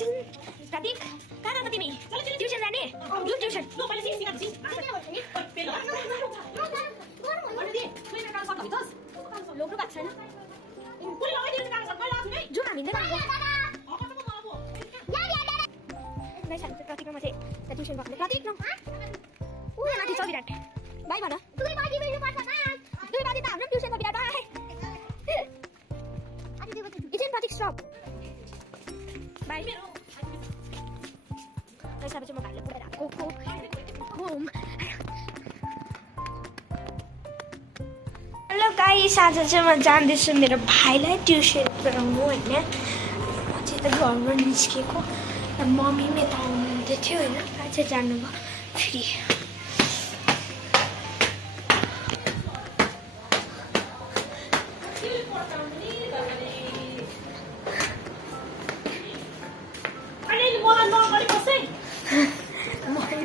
प्रतीक कहाँ गएको तिमी ट्युसन जाने लु ट्युसन लोग्नु भएको छैन जाउँ हामी प्रतिकमा चाहिँ ट्युसन भएको प्रतीक न ऊ माथि छ विराट बाई भन 2 बजी त हाम्रो ट्युसन विराट इजेन प्रतीक स्टप बाई पैसा चाहिँ म भाइले पुरा राखेको होम हेलो गाइस आज चाहिँ म जान्दैछु मेरो भाइलाई ट्युसन पढाउनु होइन म चाहिँ त घरमा निस्केको मम्मी मेरो आउनुहुँदै थियो होइन आज चाहिँ जानुभयो फ्री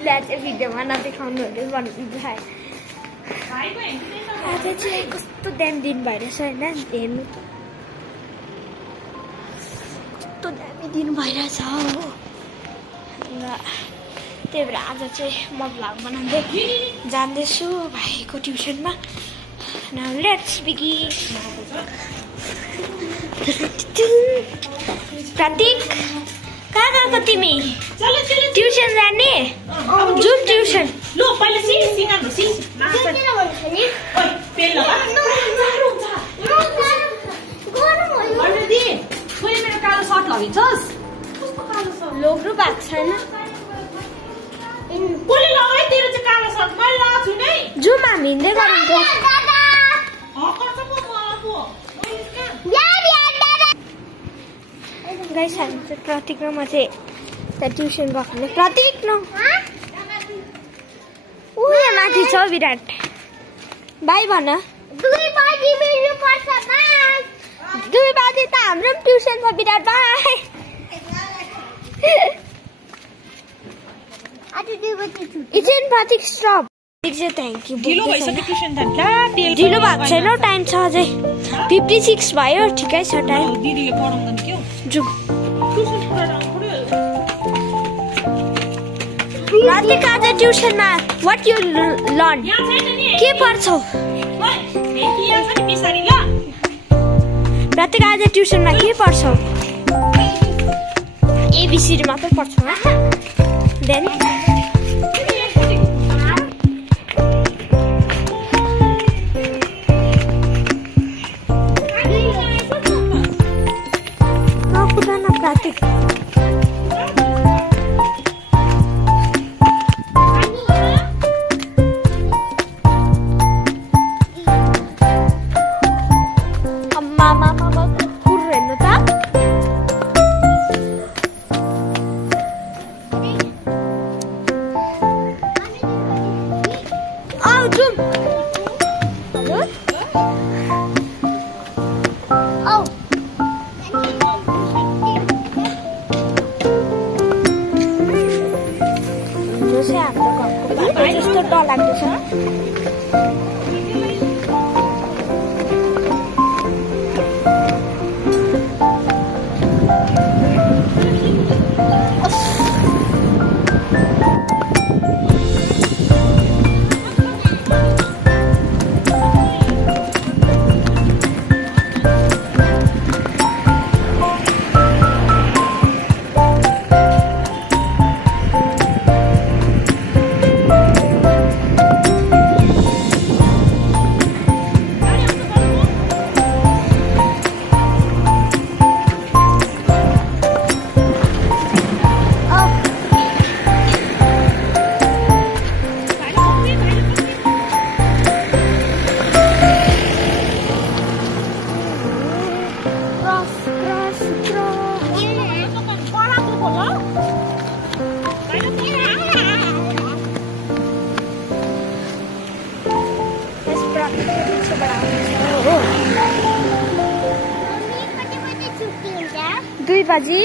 मैले चाहिँ भिडियोमा नदेखाउनु अरे भन्नुभयो आज चाहिँ कस्तो दामी दिन भइरहेछ होइन हेर्नु त कस्तो दामी दिन भइरहेछ हो त्यही भएर आज चाहिँ म भ्लग बनाउँदै जाँदैछु भाइको ट्युसनमा लेट्स बिगिन प्रतीक कहाँ गएको तिमी ट्युसन जाने जुन ट्युसन लो पहिले सिंगार्नु मेरो कालो सर्ट लगिन्छस् लोग्नु भएको छैन कसले लगाए तेरो चाहिँ कालो सर्ट मैले लगाएको छु नै जाउँ हामी हिँड्दै गरेको गाइस हामी चाहिँ प्रतीक र म चाहिँ ट्युसन गएको प्रतीक न ऊ यहाँ माथि छ विराट बाई भन 2 बजी त हाम्रो पनि ट्युसन छ विराट बाई इजेन प्रतीक स्टप थ्याङ्क यू ढिलो भएको छैन टाइम छ अझै 56 भयो ठिकै छ टाइम दिदीले पढाउँदैन के हो जाउँ प्रतीक आज ट्युसनमा व्हाट यु लर्न के पढ्छौ प्रतीक आज ट्युसनमा के पढ्छौ एबीसी मात्रै पढ्छौ देन प्रतीक जस्तो डर लाग्दैछ दुई बजी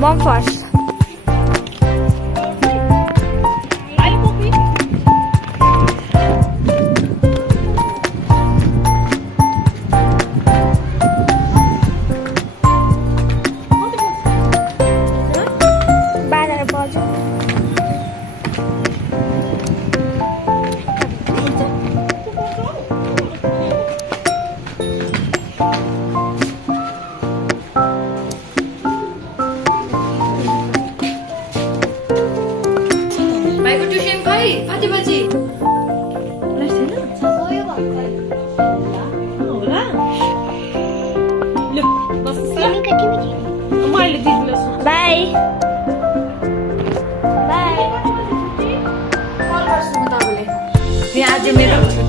म फर्स्ट बाई आज मेरो